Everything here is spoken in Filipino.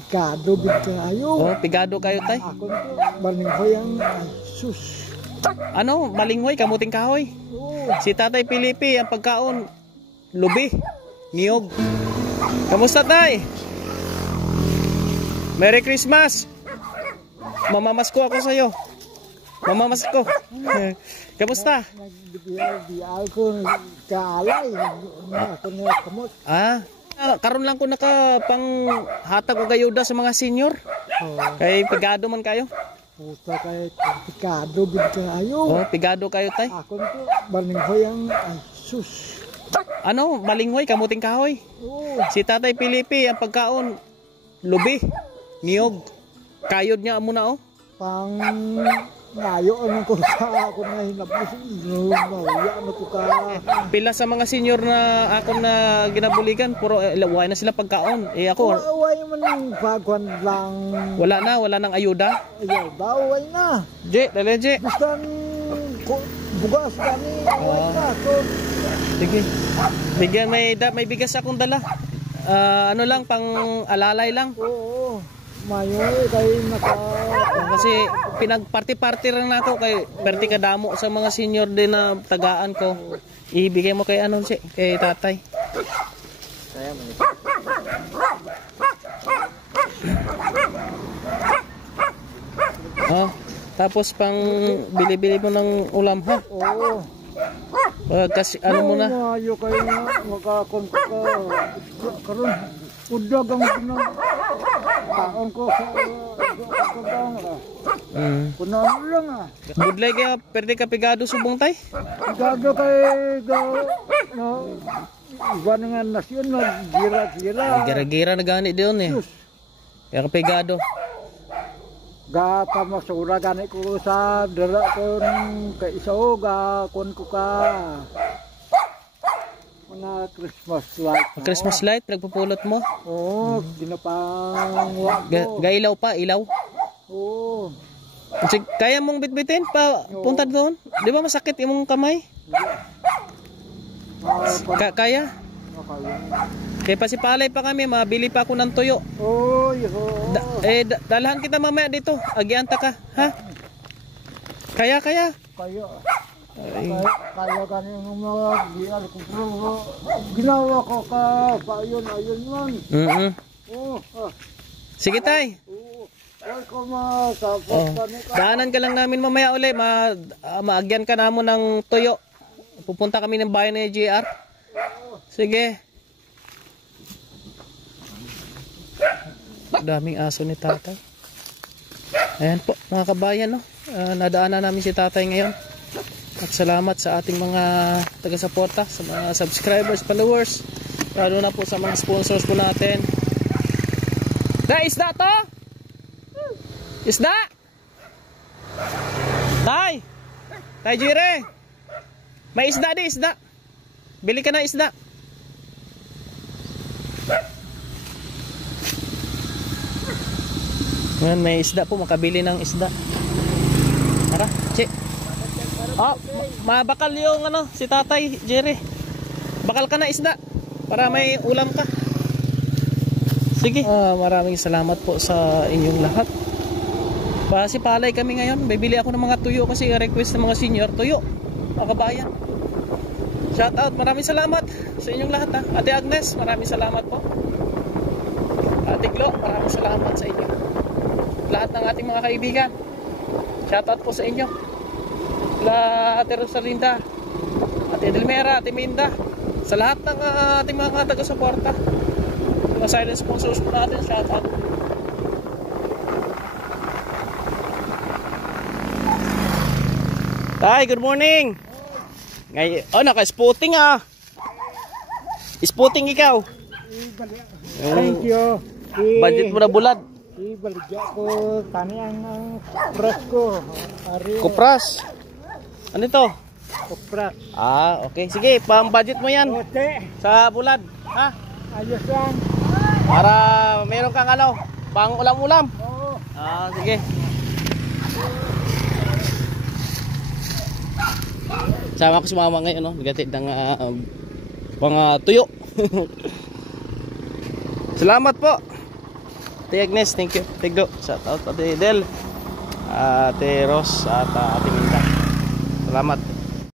Pigado bid kayo. Oh, pigado kayo tay. Ako to balinghoy ang sus. Ano, balinghoy, kamuting kahoy. Oo. Si Tatay Pilipi, ang pagkaon, lubi, niyog. Kamusta tay? Merry Christmas! Mamamasko ako sa'yo. Mamamasko. Kamusta? Nagbibiyaw ko kaalay. Ako na kamot. Karon lang ko pang hatag og ayuda sa mga senior. Oh. Kay pigado man kayo. Puta kay pigado bid kayo. Oh, pigado kayo tay. Ako to balinghoy ang sus. Ano, balinghoy, kamuting kahoy. Oo. Si Tatay Pilipi, ang pagkaon, lubi, niyog. Kayod niya muna oh. Pang ngayo ano ko sa ako na hinapos. Mauya ano ko ka. Pila sa mga senior na ako na ginabuligan, puro way na sila pagkaon. Ako, Way man bagwan lang. wala nang ayuda. Ayaw baway na. Dali Je. Bistan bugas kami way na. So Sige. Bigyan may bigas akong dala. Ano lang pang alalay lang. oo. Mayo kay naka Kasi pinagparty-party rin ako kay perti kadamo sa mga senior din na tagaan ko. Ibigay mo kay kay tatay. kaya man. Tapos pang bili-bili mo ng ulam ha. Oo. Kasi ano mo na. Mayo kay makakon ka. Karon udag ang taon ko sa kagang. Kuno lang Budlay kaya perti ka pigado subong tay. Gado kay no. Iba nga nasyon gira-gira. Gira-gira na gani diyon eh. Kaya ka pigado. Gata masura gani ko sa dala ko kay iso kon ko ka. Mga Christmas light. Christmas light nagpupulot mo. Oo, ginapang Gailaw pa, ilaw. Oo. Kaya mong bitbitin pa punta doon? Di ba masakit imong kamay? Kaya? Kaya pasipalay pa kami, mabili pa ako ng tuyo. Oh, Dalahan kita mamaya dito. Agianta ka, ha? Kaya. Kaya gani ng mga diyan ko ginawa ko ka ayun man. Oh. Sige tay. Ay ko masapot Daanan ka lang namin mamaya uli. Maagyan ka namo ng tuyo. Pupunta kami ng bayan ni JR. Sige. Daming aso ni tatay. Ayan po mga kabayan no. Nadaanan namin si tatay ngayon. At salamat sa ating mga taga-suporta, sa mga subscribers, followers, lalo na po sa mga sponsors po natin. Isda to? Isda? Tay! Tay Jire! May isda di, isda. Bili ka na isda. Ngayon may isda po, makabili ng isda. Tara, che. Mabakal yung si Tatay Jerry. Bakal ka na isda para may ulam ka. Sige. Maraming salamat po sa inyong lahat. Pasipalay kami ngayon. Bibili ako ng mga tuyo kasi request ng mga senior tuyo. Mga kabayan. Shout out. Maraming salamat sa inyong lahat ha. Ate Agnes, maraming salamat po. Ate Glo, maraming salamat sa inyo. Lahat ng ating mga kaibigan. Shout out po sa inyo. Ate Rosalinda, Ate Edelmera, Ate Minda, sa lahat ng ating mga taga-suporta, mga silent sponsors po natin, shout out. Tay, good morning. Naka-spotting Spotting ikaw. Thank you. Budget mo na bulad. Ibaligya ko tani ang pras ko. Kupras. Ano ito? Kupras. Okay. Sige, pang-budget mo yan. Ote. Sa bulad. Ha? Ayos lang. Para meron kang pang ulam-ulam. Oo. Sige. Sama ko si mama ngayon, no? Bigatid ng mga tuyo. Salamat po. Ate Agnes, thank you. Tigdo, shout out Ate Del, Ate Ros, at Ate Minda. Salamat.